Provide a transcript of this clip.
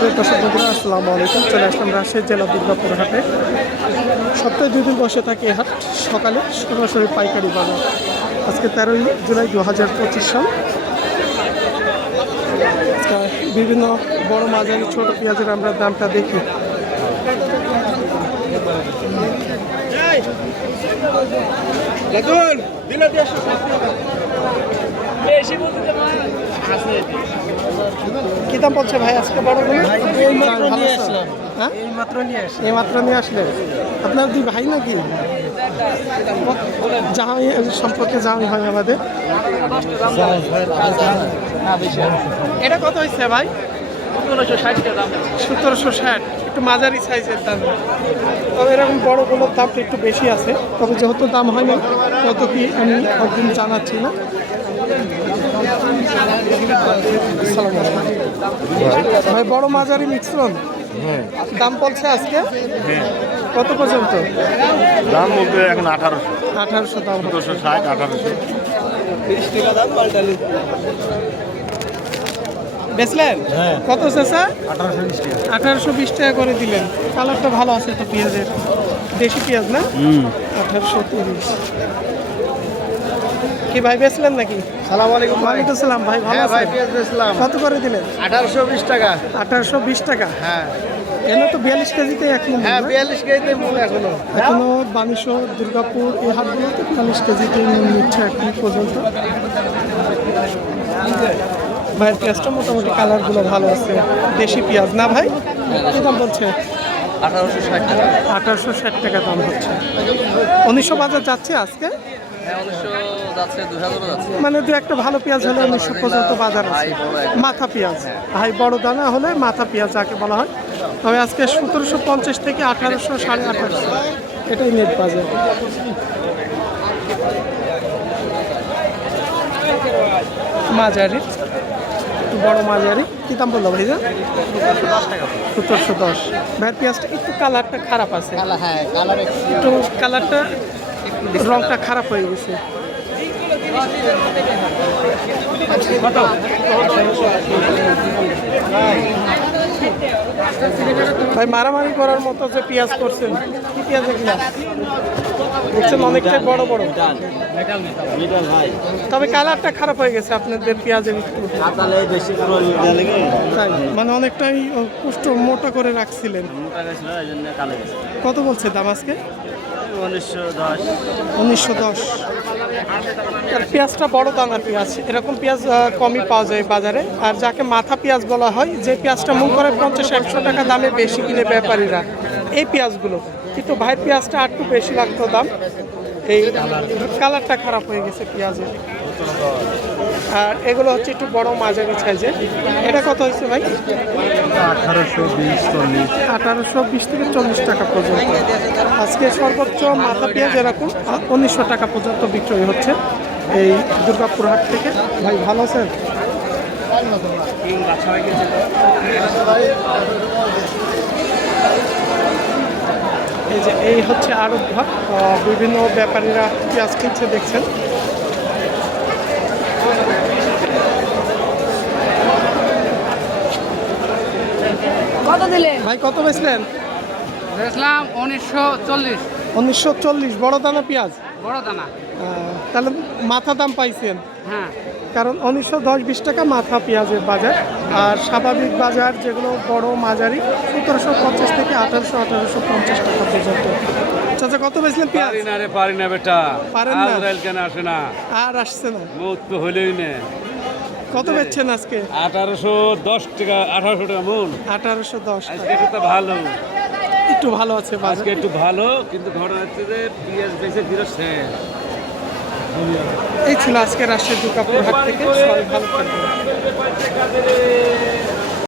দর্শক বন্ধুরা আসসালামু আলাইকুম। চলে আসলাম রাজশাহী জেলা দুর্গাপুর হাটে। সপ্তাহে 2 দিন বসে থাকে এই হাট। সকালে সরাসরি পাইকারি বাজার। আজকে 13ই জুলাই 2025 সাল। বিভিন্ন বড় মাঝারি ছোট পেঁয়াজের আমরা দামটা দেখি। কি দাম বলছে ভাই আজকে বড়গুলো? এই মাত্র নিয়ে আসলেন। আপনার দুই ভাই নাকি? জামাই সম্পর্কে জামাই ভাই আমাদের। এটা কত হয়েছে ভাই? 1760। একটু মাঝারি সাইজের দাম। তবে এরকম বড়গুলোর দামটা একটু বেশি আছে। তবে যেহেতু দাম হয় না তত কি আমি একদিন জানাচ্ছি না। ভাই বড় মাঝারি মিশ্রণ দাম বলছে আজকে কত পর্যন্ত? দাম বলতে এখন 1800 দাম। 1760 1800 বেচলেন? কত চাচা? 1820 টাকা করে দিলেন। কালারটা ভালো আছে তো পেঁয়াজের, দেশি পেঁয়াজ না? 1830। কি ভাই বেচলেন নাকি? সালাম আলাইকুম ভাই। ওয়ালাইকুম আসসালাম ভাই, ভালো ভাই আছেন? পেঁয়াজ বেচলাম কত করে দিলেন? 1820 টাকা। 1820 টাকা। হ্যাঁ এনে তো 42 কেজিতে এক মন। হ্যাঁ 42 কেজিতে মূল এখনো বানেশ্বর দুর্গাপুর এই হাটগুলোতে 40 কেজিতে মন নিচ্ছে এখন পর্যন্ত। ভাইয়ের পেঁয়াজটা মোটামুটি কালারগুলো ভালো আছে, দেশি পেঁয়াজ না ভাই? কী দাম বলছে? 1860 টাকা। 1860 টাকা দাম হচ্ছে। 1900 বাজার যাচ্ছে আজকে? হ্যাঁ 1900 যাচ্ছে 2000 যাচ্ছে। মানে দু একটা ভালো পেঁয়াজ হলে 1900 পর্যন্ত বাজার আছে। মাথা পেঁয়াজ, ভাই বড় দানা হলে মাথা পেঁয়াজ যাকে বলা হয়। তবে আজকে 1750 থেকে 1800 1850 এটাই নেট বাজার। মাঝারি, একটু বড় মাঝারি। কী দাম বললো ভাই? 1710। ভাইয়ের পেঁয়াজটা একটু কালারটা খারাপ আছে। হ্যাঁ কালার একটু কালারটা রংটা খারাপ হয়ে গেছে। ভাই মারামারি করার মতো যে পেঁয়াজ করছেন, কি পেঁয়াজ এগুলো? দেখছেন অনেকটাই বড় বড়, তবে কালারটা খারাপ হয়ে গেছে আপনাদের পেঁয়াজের একটু। তাই মানে অনেকটাই পুষ্ট মোটা করে রাখছিলেন। কত বলছে দাম আজকে? 1910। আর পেঁয়াজটা বড় দানার পেঁয়াজ, এরকম পেঁয়াজ কমই পাওয়া যায় বাজারে। আর যাকে মাথা পেঁয়াজ বলা হয়, যে পেঁয়াজটা মূল করে 50-100 টাকা দামে বেশি কিনে ব্যাপারীরা, এই পেঁয়াজগুলো। কিন্তু ভাইয়ের পেঁয়াজটা আর একটু বেশি লাগতো দাম। এই কালারটা খারাপ হয়ে গেছে পেঁয়াজের। আর এগুলো হচ্ছে একটু বড় মাঝারি সাইজের। এটা কত হয়েছে ভাই? 1820 থেকে 40 টাকা পর্যন্ত। আজকে সর্বোচ্চ মাথা পেঁয়াজ এরকম 1900 টাকা পর্যন্ত বিক্রয় হচ্ছে এই দুর্গাপুর হাট থেকে। ভাই ভালো আছেন? এই যে এই হচ্ছে আড়ত ঘর, বিভিন্ন ব্যাপারীরা পেঁয়াজ কিনছে দেখছেন। কত দিলে ভাই কত বেচলেন? বেচলাম 1940। 1940 বড় দানা পেঁয়াজ। বড় দানা। তাহলে মাথা দাম পাইছেন? হ্যাঁ কারণ 1910-20 টাকা মাথা পেঁয়াজের বাজার। আর স্বাভাবিক বাজার যেগুলো বড় মাঝারি 1750 থেকে 1850 টাকা পর্যন্ত। চাচা কত বেচলেন পেঁয়াজ? পারি না বেটা। পারেন না? আজরাইল কেন আসে না? আর আসছে না। মত তো হইলই না। কত বেচছেন আজকে? 1810 টাকা 1800 টাকা মন। 1810 আজকে একটু ভালো, একটু ভালো আছে বাজার। আজকে একটু ভালো, কিন্তু ঘটনা হচ্ছে যে পেঁয়াজ বেঁচে দিচ্ছে। এই ছিল আজকে রাজশাহী দুর্গাপুর হাট থেকে। সবাই ভালো থাকবেন।